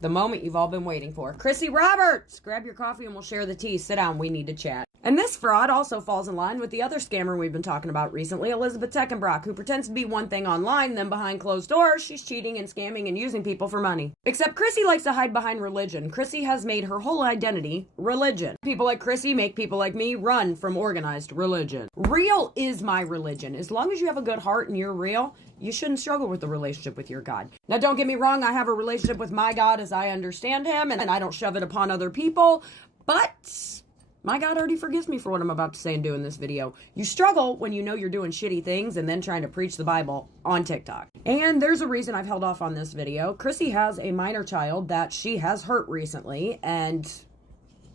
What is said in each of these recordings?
The moment you've all been waiting for. Chrissy Roberts! Grab your coffee and we'll share the tea. Sit down, we need to chat. And this fraud also falls in line with the other scammer we've been talking about recently, Elizabeth Teckenbrock, who pretends to be one thing online, then behind closed doors, she's cheating and scamming and using people for money. Except Chrissy likes to hide behind religion. Chrissy has made her whole identity religion. People like Chrissy make people like me run from organized religion. Real is my religion. As long as you have a good heart and you're real, you shouldn't struggle with the relationship with your God. Now, don't get me wrong, I have a relationship with my God as I understand him, and I don't shove it upon other people, but my God already forgives me for what I'm about to say and do in this video. You struggle when you know you're doing shitty things and then trying to preach the Bible on TikTok. And there's a reason I've held off on this video. Chrissy has a minor child that she has hurt recently, and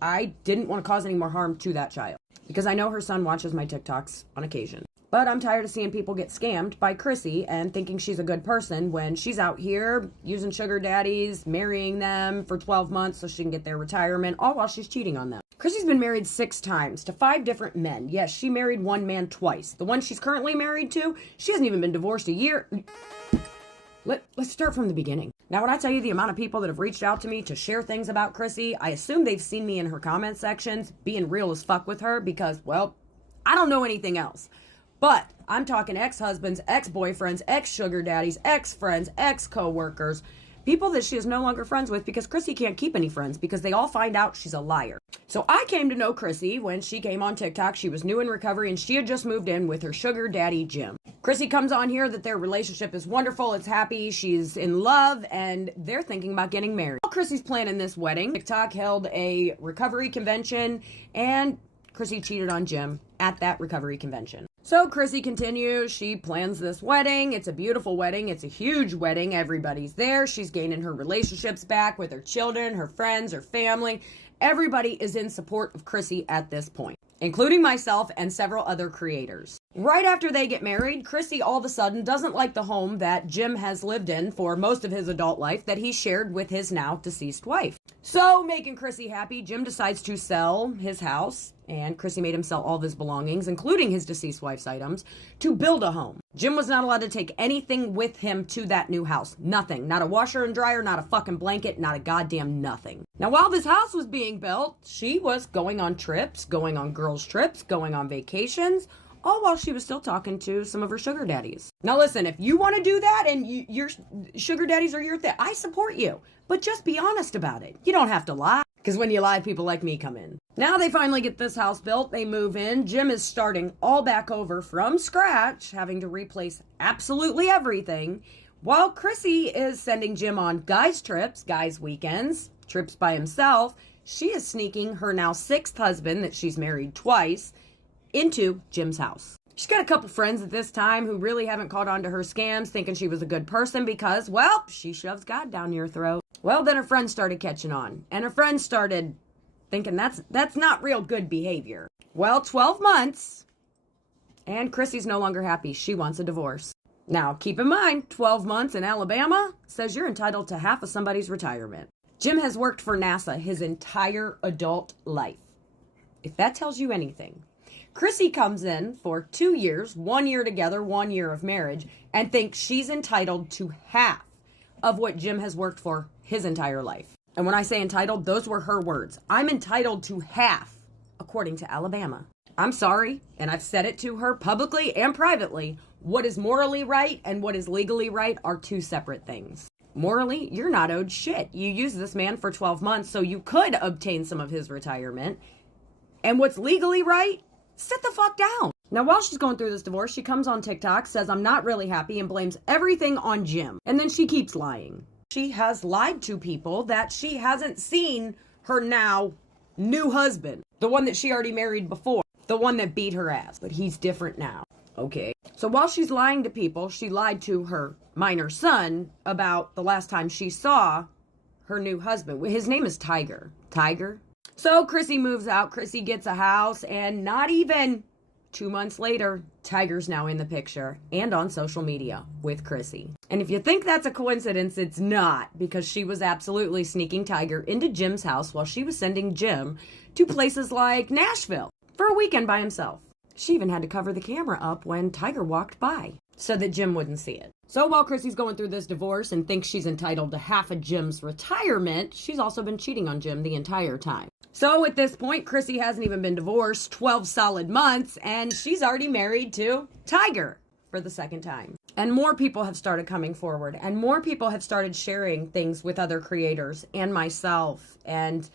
I didn't want to cause any more harm to that child because I know her son watches my TikToks on occasion. But I'm tired of seeing people get scammed by Chrissy and thinking she's a good person when she's out here using sugar daddies, marrying them for 12 months so she can get their retirement, all while she's cheating on them. Chrissy's been married 6 times to 5 different men. Yes, she married one man twice. The one she's currently married to, she hasn't even been divorced a year. Let's start from the beginning. Now, when I tell you the amount of people that have reached out to me to share things about Chrissy, I assume they've seen me in her comment sections being real as fuck with her because, well, I don't know anything else. But I'm talking ex-husbands, ex-boyfriends, ex-sugar daddies, ex-friends, ex-co-workers, people that she is no longer friends with because Chrissy can't keep any friends because they all find out she's a liar. So I came to know Chrissy when she came on TikTok. She was new in recovery and she had just moved in with her sugar daddy, Jim. Chrissy comes on here that their relationship is wonderful, it's happy, she's in love, and they're thinking about getting married. While Chrissy's planning this wedding, TikTok held a recovery convention and Chrissy cheated on Jim at that recovery convention. So Chrissy continues, she plans this wedding. It's a beautiful wedding. It's a huge wedding. Everybody's there. She's gaining her relationships back with her children, her friends, her family. Everybody is in support of Chrissy at this point, including myself and several other creators. Right after they get married, Chrissy all of a sudden doesn't like the home that Jim has lived in for most of his adult life that he shared with his now deceased wife. So, making Chrissy happy, Jim decides to sell his house, and Chrissy made him sell all of his belongings, including his deceased wife's items, to build a home. Jim was not allowed to take anything with him to that new house. Nothing. Not a washer and dryer, not a fucking blanket, not a goddamn nothing. Now, while this house was being built, she was going on trips, going on girls' trips, going on vacations, all while she was still talking to some of her sugar daddies. Now listen, if you want to do that and your sugar daddies are your thing, I support you. But just be honest about it. You don't have to lie. Because when you lie, people like me come in. Now they finally get this house built. They move in. Jim is starting all back over from scratch, having to replace absolutely everything, while Chrissy is sending Jim on guys' trips, guys' weekends, trips by himself. She is sneaking her now 6th husband that she's married twice into Jim's house. She's got a couple friends at this time who really haven't caught on to her scams, thinking she was a good person because, well, she shoves God down your throat. Well, then her friends started catching on, and her friends started thinking that's not real good behavior. Well, 12 months, and Chrissy's no longer happy. She wants a divorce. Now, keep in mind, 12 months in Alabama says you're entitled to half of somebody's retirement. Jim has worked for NASA his entire adult life. If that tells you anything. Chrissy comes in for 2 years, 1 year together, 1 year of marriage, and thinks she's entitled to half of what Jim has worked for his entire life. And when I say entitled, those were her words. I'm entitled to half, according to Alabama. I'm sorry, and I've said it to her publicly and privately. What is morally right and what is legally right are 2 separate things. Morally, you're not owed shit. You used this man for 12 months, so you could obtain some of his retirement. And what's legally right? Sit the fuck down. Now, while she's going through this divorce, she comes on TikTok, says I'm not really happy, and blames everything on Jim. And then she keeps lying. She has lied to people that she hasn't seen her now new husband, the one that she already married before, the one that beat her ass, but he's different now. Okay. So while she's lying to people, she lied to her minor son about the last time she saw her new husband. His name is Tiger. Tiger? So Chrissy moves out. Chrissy gets a house, and not even 2 months later, Tiger's now in the picture and on social media with Chrissy. And if you think that's a coincidence, it's not, because she was absolutely sneaking Tiger into Jim's house while she was sending Jim to places like Nashville for a weekend by himself. She even had to cover the camera up when Tiger walked by. so that Jim wouldn't see it. So while Chrissy's going through this divorce and thinks she's entitled to half of Jim's retirement, she's also been cheating on Jim the entire time. So at this point, Chrissy hasn't even been divorced 12 solid months, and she's already married to Tiger for the second time. And more people have started coming forward, and more people have started sharing things with other creators and myself, and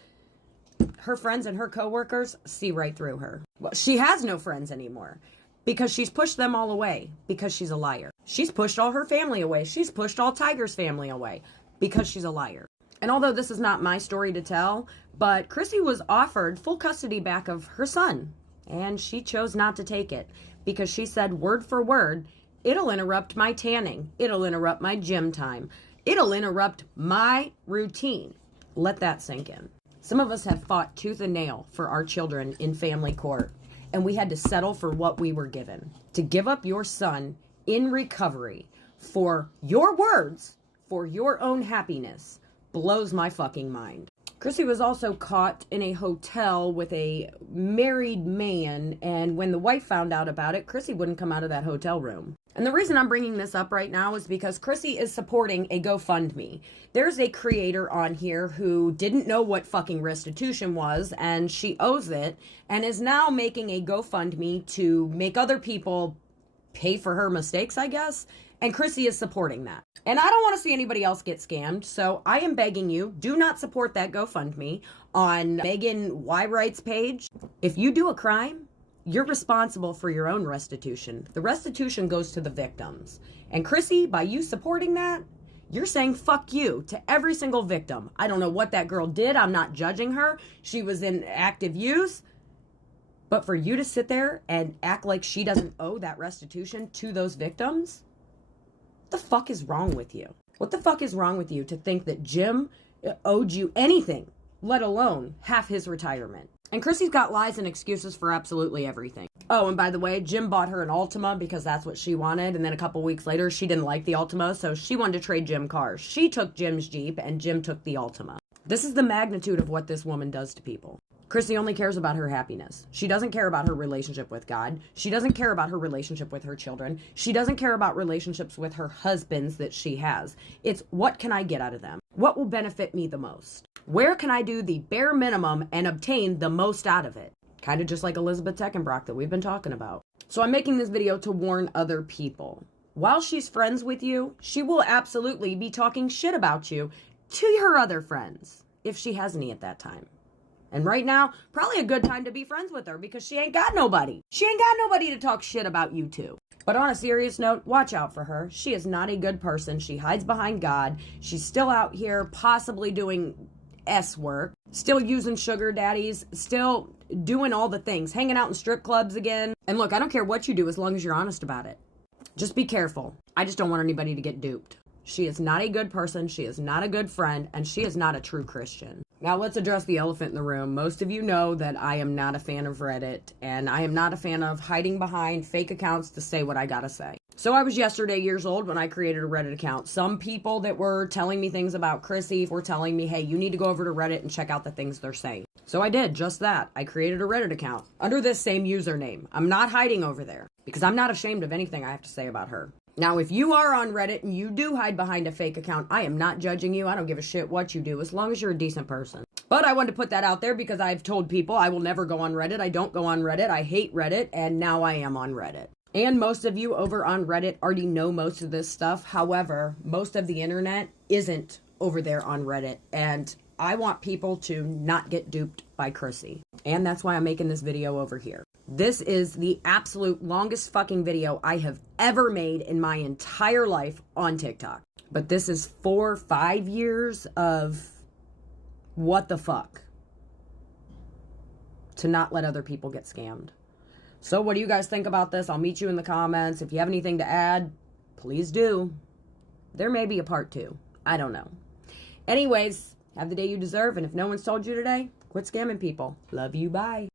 her friends and her coworkers see right through her. Well, she has no friends anymore because she's pushed them all away because she's a liar. She's pushed all her family away. She's pushed all Tiger's family away because she's a liar. And although this is not my story to tell, but Chrissy was offered full custody back of her son, and she chose not to take it because she said word for word, it'll interrupt my tanning. It'll interrupt my gym time. It'll interrupt my routine. Let that sink in. Some of us have fought tooth and nail for our children in family court, and we had to settle for what we were given. To give up your son in recovery for your words, for your own happiness, blows my fucking mind. Chrissy was also caught in a hotel with a married man, and when the wife found out about it, Chrissy wouldn't come out of that hotel room. And the reason I'm bringing this up right now is because Chrissy is supporting a GoFundMe. There's a creator on here who didn't know what fucking restitution was, and she owes it, and is now making a GoFundMe to make other people pay for her mistakes, I guess. And Chrissy is supporting that. And I don't want to see anybody else get scammed, so I am begging you, do not support that GoFundMe on Megan Wright's page. If you do a crime, you're responsible for your own restitution. The restitution goes to the victims. And Chrissy, by you supporting that, you're saying fuck you to every single victim. I don't know what that girl did. I'm not judging her. She was in active use. But for you to sit there and act like she doesn't owe that restitution to those victims, what the fuck is wrong with you? What the fuck is wrong with you to think that Jim owed you anything, let alone half his retirement? And Chrissy's got lies and excuses for absolutely everything. Oh, and by the way, Jim bought her an Altima because that's what she wanted. And then a couple weeks later, she didn't like the Altima, so she wanted to trade Jim cars. She took Jim's Jeep and Jim took the Altima. This is the magnitude of what this woman does to people. Chrissy only cares about her happiness. She doesn't care about her relationship with God. She doesn't care about her relationship with her children. She doesn't care about relationships with her husbands that she has. It's what can I get out of them? What will benefit me the most? Where can I do the bare minimum and obtain the most out of it? Kind of just like Elizabeth Teckenbrock that we've been talking about. So I'm making this video to warn other people. While she's friends with you, she will absolutely be talking shit about you to her other friends, if she has any at that time. And right now, probably a good time to be friends with her because she ain't got nobody. She ain't got nobody to talk shit about you to. But on a serious note, watch out for her. She is not a good person. She hides behind God. She's still out here possibly doing S work, still using sugar daddies, still doing all the things, hanging out in strip clubs again. And look, I don't care what you do as long as you're honest about it. Just be careful. I just don't want anybody to get duped. She is not a good person, she is not a good friend, and she is not a true Christian. Now let's address the elephant in the room. Most of you know that I am not a fan of Reddit, and I am not a fan of hiding behind fake accounts to say what I gotta say. So I was yesterday years old when I created a Reddit account. Some people that were telling me things about Chrissy were telling me, hey, you need to go over to Reddit and check out the things they're saying. So I did just that. I created a Reddit account under this same username. I'm not hiding over there because I'm not ashamed of anything I have to say about her. Now, if you are on Reddit and you do hide behind a fake account, I am not judging you. I don't give a shit what you do as long as you're a decent person. But I wanted to put that out there because I've told people I will never go on Reddit. I don't go on Reddit. I hate Reddit, and now I am on Reddit. And most of you over on Reddit already know most of this stuff. However, most of the internet isn't over there on Reddit, and I want people to not get duped by Chrissy. And that's why I'm making this video over here. This is the absolute longest fucking video I have ever made in my entire life on TikTok. But this is 4 or 5 years of what the fuck to not let other people get scammed. So what do you guys think about this? I'll meet you in the comments. If you have anything to add, please do. There may be a part 2. I don't know. Anyways, have the day you deserve, and if no one's told you today, quit scamming people. Love you, bye.